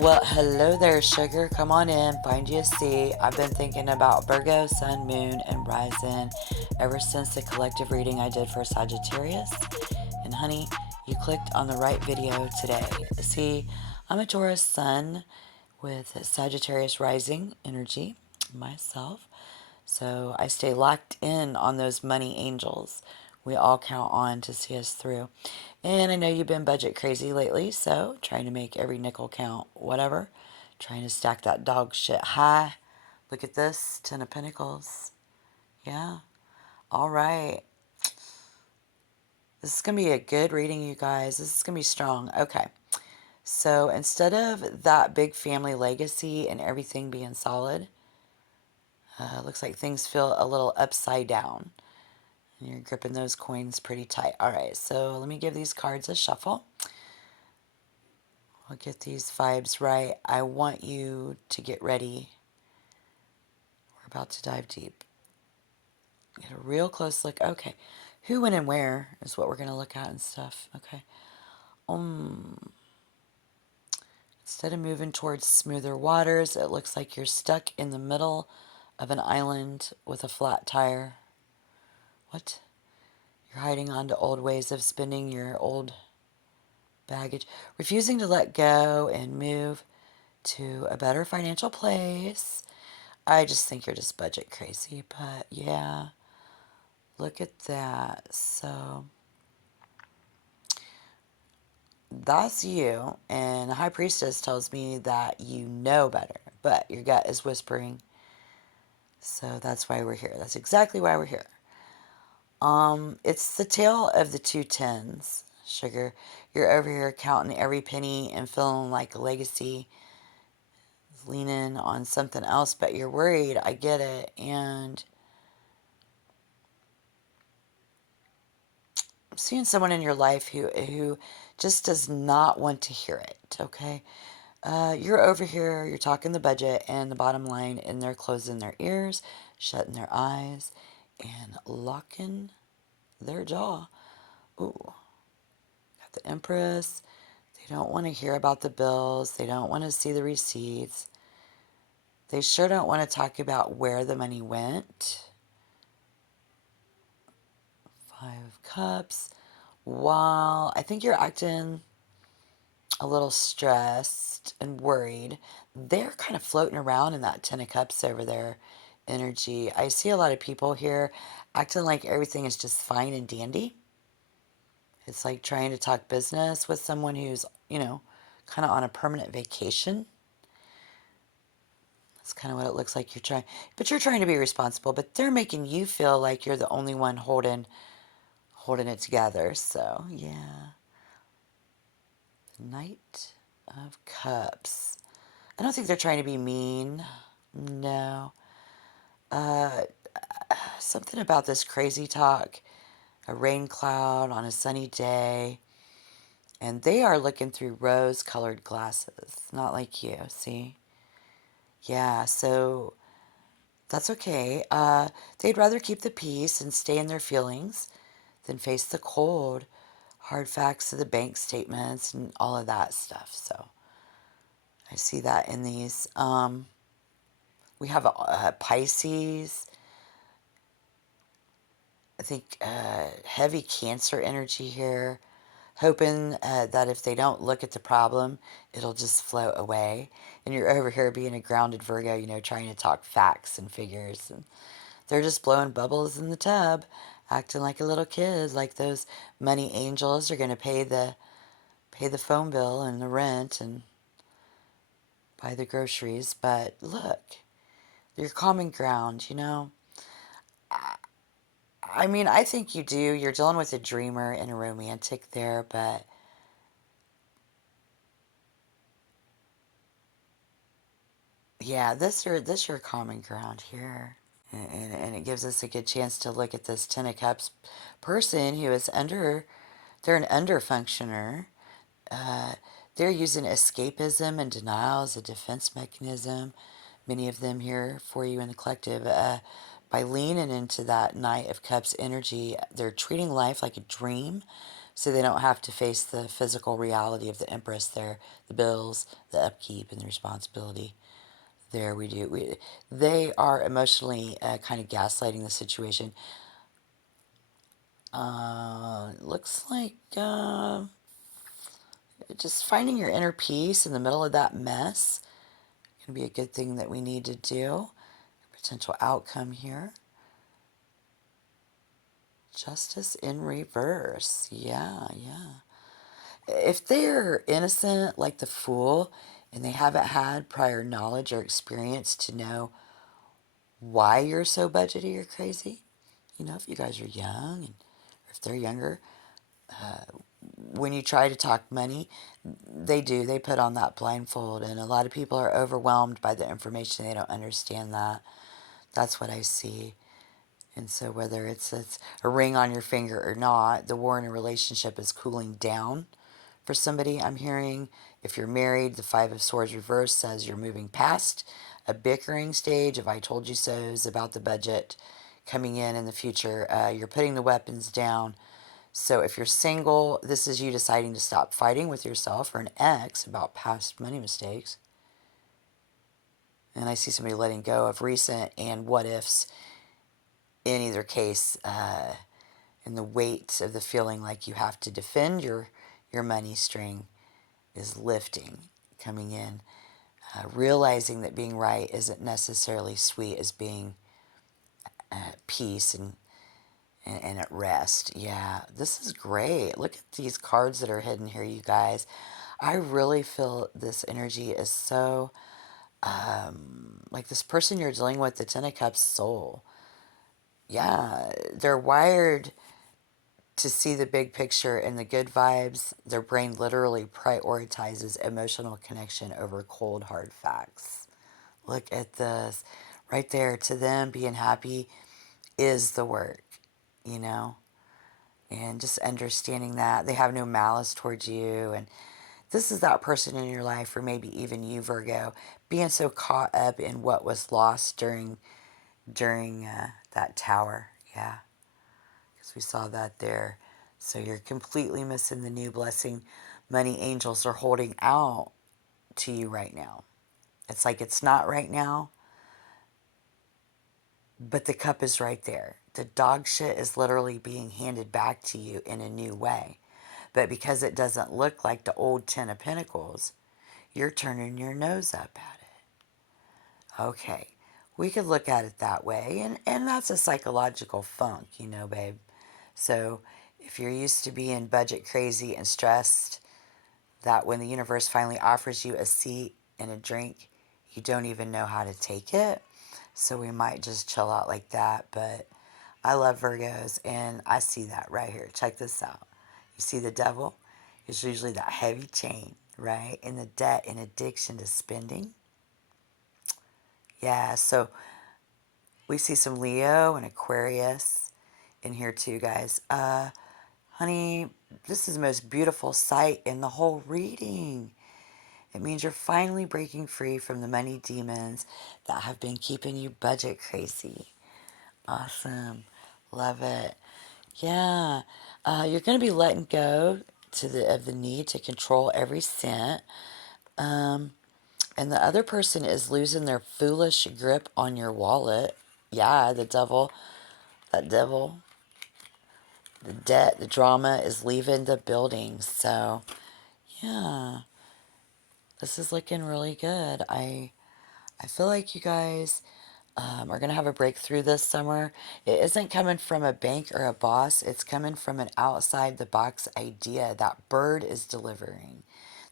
Well, hello there, sugar. Come on in, find you a seat. I've been thinking about Virgo, Sun, Moon, and Rising ever since the collective reading I did for Sagittarius. And honey, you clicked on the right video today. See, I'm a Taurus Sun with Sagittarius Rising energy myself. So I stay locked in on those money angels we all count on to see us through. And I know you've been budget crazy lately, so trying to make every nickel count, whatever. Trying to stack that dog shit high. Look at this, Ten of Pentacles. Yeah. All right. This is going to be a good reading, you guys. This is going to be strong. Okay. So instead of that big family legacy and everything being solid, looks like things feel a little upside down. And you're gripping those coins pretty tight. All right, so let me give these cards a shuffle. I'll get these vibes right. I want you to get ready. We're about to dive deep. Get a real close look. Okay, who, when, and where is what we're going to look at and stuff. Okay. Instead of moving towards smoother waters, it looks like you're stuck in the middle of an island with a flat tire. What? You're hiding onto old ways of spending your old baggage, refusing to let go and move to a better financial place. I just think you're just budget crazy, but yeah, look at that. So that's you, and the High Priestess tells me that you know better, but your gut is whispering. So that's why we're here. That's exactly why we're here. It's the tale of the two tens, sugar. You're over here counting every penny and feeling like a legacy, leaning on something else, but you're worried. I get it. And I'm seeing someone in your life who just does not want to hear it, okay? You're over here, you're talking the budget and the bottom line, and they're closing their ears, shutting their eyes, and locking their jaw. Ooh, got the Empress. They don't want to hear about the bills. They don't want to see the receipts. They sure don't want to talk about where the money went. Five of Cups. While I think you're acting a little stressed and worried, they're kind of floating around in that Ten of Cups over there energy. I see a lot of people here acting like everything is just fine and dandy. It's like trying to talk business with someone who's, kind of on a permanent vacation. That's kind of what it looks like you're trying. But you're trying to be responsible, but they're making you feel like you're the only one holding it together. So, yeah. Knight of Cups. I don't think they're trying to be mean. No. Something about this crazy talk. A rain cloud on a sunny day. And they are looking through rose-colored glasses. Not like you, see? Yeah, so that's okay. They'd rather keep the peace and stay in their feelings than face the cold, hard facts of the bank statements and all of that stuff. So I see that in these. We have a Pisces. I think heavy Cancer energy here, hoping that if they don't look at the problem, it'll just float away. And you're over here being a grounded Virgo, trying to talk facts and figures, and they're just blowing bubbles in the tub, acting like a little kid, like those money angels are going to pay the phone bill and the rent and buy the groceries. But look, you're common ground. I mean, I think you do. You're dealing with a dreamer and a romantic there, but yeah, this your common ground here. And it gives us a good chance to look at this Ten of Cups person who is they're an under functioner. They're using escapism and denial as a defense mechanism. Many of them here for you in the collective. By leaning into that Knight of Cups energy, they're treating life like a dream, so they don't have to face the physical reality of the Empress there, the bills, the upkeep, and the responsibility. There we do. They are emotionally kind of gaslighting the situation. Looks like just finding your inner peace in the middle of that mess can be a good thing that we need to do. Potential outcome here. Justice in reverse. Yeah, yeah. If they're innocent, like the Fool, and they haven't had prior knowledge or experience to know why you're so budgety or crazy, if you guys are young and if they're younger, when you try to talk money, they put on that blindfold, and a lot of people are overwhelmed by the information. They don't understand that. That's what I see. And so whether it's a ring on your finger or not, the war in a relationship is cooling down for somebody. I'm hearing if you're married, the Five of Swords reverse says you're moving past a bickering stage of I told you so's about the budget coming in the future. You're putting the weapons down. So if you're single, this is you deciding to stop fighting with yourself or an ex about past money mistakes. And I see somebody letting go of recent and what ifs in either case, and the weight of the feeling like you have to defend your money string is lifting, coming in, realizing that being right isn't necessarily sweet as being at peace and at rest. Yeah, this is great. Look at these cards that are hidden here, you guys. I really feel this energy is so like this person you're dealing with, the Ten of Cups soul. Yeah, they're wired to see the big picture and the good vibes. Their brain literally prioritizes emotional connection over cold, hard facts. Look at this right there. To them, being happy is the work, you know? And just understanding that they have no malice towards you. And this is that person in your life, or maybe even you, Virgo, being so caught up in what was lost during that tower. Yeah, because we saw that there. So you're completely missing the new blessing money angels are holding out to you right now. It's like it's not right now, but the cup is right there. The dog shit is literally being handed back to you in a new way. But because it doesn't look like the old Ten of Pentacles, you're turning your nose up at it. Okay, we could look at it that way. And that's a psychological funk, babe. So if you're used to being budget crazy and stressed, that when the universe finally offers you a seat and a drink, you don't even know how to take it. So we might just chill out like that. But I love Virgos, and I see that right here. Check this out. You see the devil? It's usually that heavy chain, right? And the debt and addiction to spending. Yeah, so we see some Leo and Aquarius in here too, guys. Honey, this is the most beautiful sight in the whole reading. It means you're finally breaking free from the money demons that have been keeping you budget crazy. Awesome. Love it. Yeah. You're going to be letting go of the need to control every cent. And the other person is losing their foolish grip on your wallet. Yeah, the devil. That devil. The debt, the drama is leaving the building. So, yeah. This is looking really good. I feel like you guys are going to have a breakthrough this summer. It isn't coming from a bank or a boss. It's coming from an outside the box idea that bird is delivering.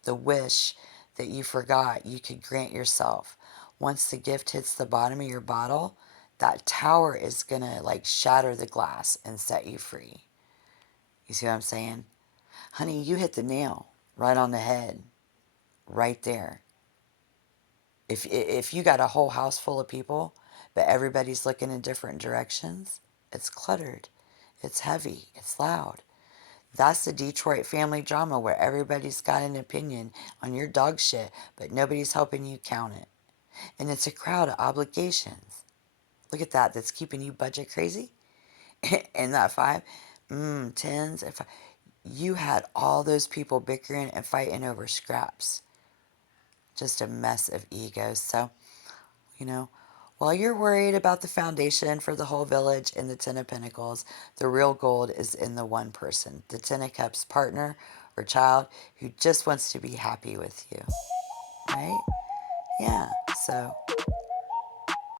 The wish that you forgot you could grant yourself. Once the gift hits the bottom of your bottle, that tower is going to like shatter the glass and set you free. You see what I'm saying? Honey, you hit the nail right on the head, right there. If you got a whole house full of people, but everybody's looking in different directions, it's cluttered, it's heavy, it's loud. That's the Detroit family drama where everybody's got an opinion on your dog shit, but nobody's helping you count it. And it's a crowd of obligations. Look at that. That's keeping you budget crazy. And that five, tens, and five. you had all those people bickering and fighting over scraps. Just a mess of egos. So, you know, while you're worried about the foundation for the whole village in the Ten of Pentacles, the real gold is in the one person, the Ten of Cups partner or child who just wants to be happy with you, right? Yeah, so